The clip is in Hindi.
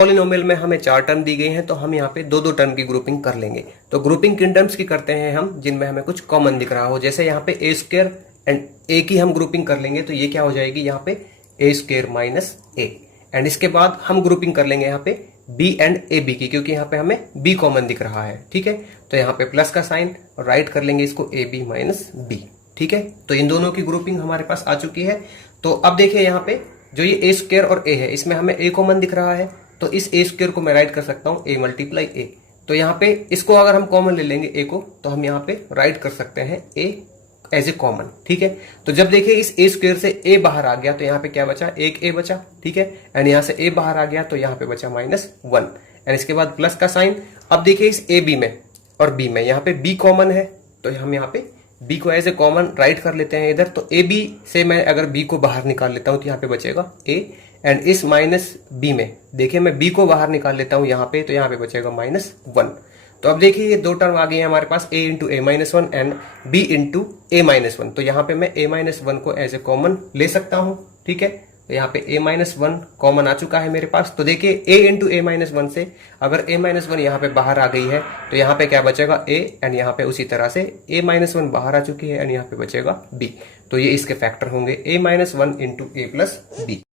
पॉलिनोमियल में हमें 4 टर्म दी गई हैं, तो हम यहाँ पे दो दो टर्म की ग्रुपिंग कर लेंगे। तो ग्रुपिंग किन टर्म्स की करते हैं हम, जिनमें हमें कुछ कॉमन दिख रहा हो। जैसे यहाँ पे ए स्क्वायर एंड ए की हम ग्रुपिंग कर लेंगे, तो ये क्या हो जाएगी यहाँ पे ए स्क्वायर माइनस ए। एंड इसके बाद हम ग्रुपिंग कर लेंगे यहाँ पे बी एंड ए बी की, क्योंकि यहाँ पे हमें बी कॉमन दिख रहा है। ठीक है, तो यहाँ पे प्लस का साइन और राइट कर लेंगे इसको ए बी माइनस बी। ठीक है, तो इन दोनों की ग्रुपिंग हमारे पास आ चुकी है। तो अब देखिए यहाँ पे जो ये ए स्क्वायर और ए है, इसमें हमें ए कॉमन दिख रहा है, तो इस ए स्क्वायर को मैं राइट कर सकता हूँ ए मल्टीप्लाई ए। तो यहाँ पे इसको अगर हम कॉमन ले लेंगे ए को, तो हम यहाँ पे राइट कर सकते हैं ए एज ए कॉमन। ठीक है, तो जब देखिए इस ए स्क्वायर से ए बाहर आ गया, तो यहाँ पे क्या बचा, एक ए बचा। ठीक है, एंड यहाँ से ए बाहर आ गया, तो यहाँ पे बचा -1 एंड इसके बाद प्लस का साइन। अब देखिए इस ए बी में और बी में यहाँ पे बी कॉमन है, तो हम यहाँ पे बी को एज ए कॉमन राइट कर लेते हैं इधर। तो ए बी से मैं अगर बी को बाहर निकाल लेता हूं, तो यहाँ पे बचेगा ए एंड इस माइनस बी में देखिए मैं बी को बाहर निकाल लेता हूं यहाँ पे, तो यहाँ पे बचेगा -1। तो अब देखिए ये दो टर्म आ गई है हमारे पास, a into A minus one and b into A minus one. तो यहाँ पे मैं a माइनस वन को एज ए कॉमन ले सकता हूँ। ठीक है, तो यहाँ पे a माइनस वन कॉमन आ चुका है मेरे पास। तो देखिए a into A minus one से अगर a माइनस वन यहाँ पे बाहर आ गई है, तो यहाँ पे क्या बचेगा a एंड यहाँ पे उसी तरह से a माइनस वन बाहर आ चुकी है एंड यहाँ पे बचेगा b। तो ये इसके फैक्टर होंगे a minus one into A plus B.